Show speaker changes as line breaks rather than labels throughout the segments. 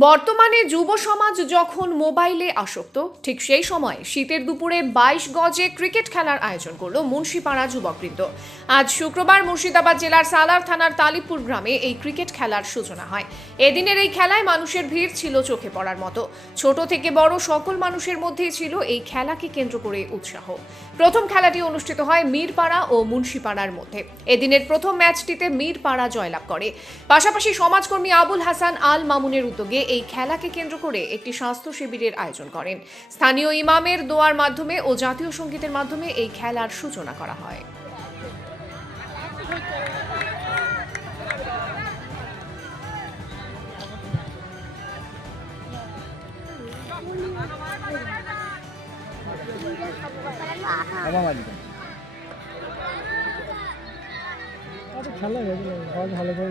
বর্তমানে যুব সমাজ যখন মোবাইলে আসক্ত, ঠিক সেই সময় শীতের দুপুরে বাইশ গজে ক্রিকেট খেলার আয়োজন করল মুন্সিপাড়া যুবকবৃন্দ। আজ শুক্রবার মুর্শিদাবাদ জেলার সালার থানার তালিপুর গ্রামে এই ক্রিকেট খেলার সূচনা হয়। এদিনের এই খেলায় মানুষের ভিড় ছিল চোখে পড়ার মতো। ছোট থেকে বড় সকল মানুষের মধ্যেই ছিল এই খেলাকে কেন্দ্র করে উৎসাহ। প্রথম খেলাটি অনুষ্ঠিত হয় মীরপাড়া ও মুন্সিপাড়ার মধ্যে। এদিনের প্রথম ম্যাচটিতে মীরপাড়া জয়লাভ করে। পাশাপাশি সমাজকর্মী আবুল হাসান আল মামুনের উদ্যোগে এই খেলাকে কেন্দ্র করে একটি স্বাস্থ্য শিবিরের আয়োজন করেন। স্থানীয় ইমামের দোয়ার মাধ্যমে ও জাতীয় সঙ্গীতের মাধ্যমে এই খেলার সূচনা করা হয়।
খেলা ভালো করে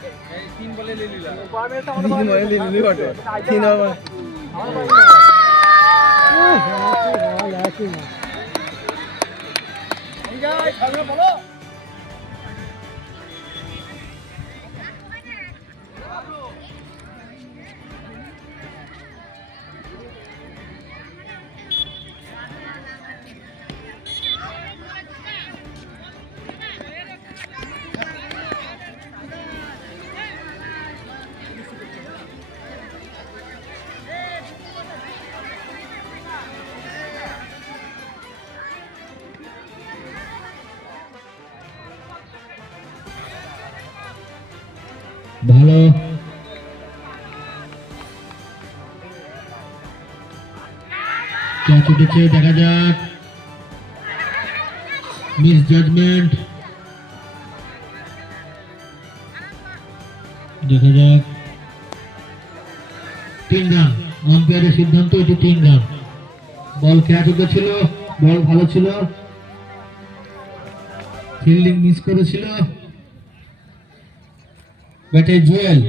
গেল
হাল বেশি
তিন বলে লিলি বটে তিন
ভালো। ক্যাচ উঠেছে দেখা যাক। মিস জাজমেন্ট দেখা যাক। তিন রান। আম্পায়ারের সিদ্ধান্ত, এটি তিন রান। বল ক্যাচ উঠেছিল বল ভালো ছিল। ফিল্ডিং মিস করেছিল। બેટે જુએલ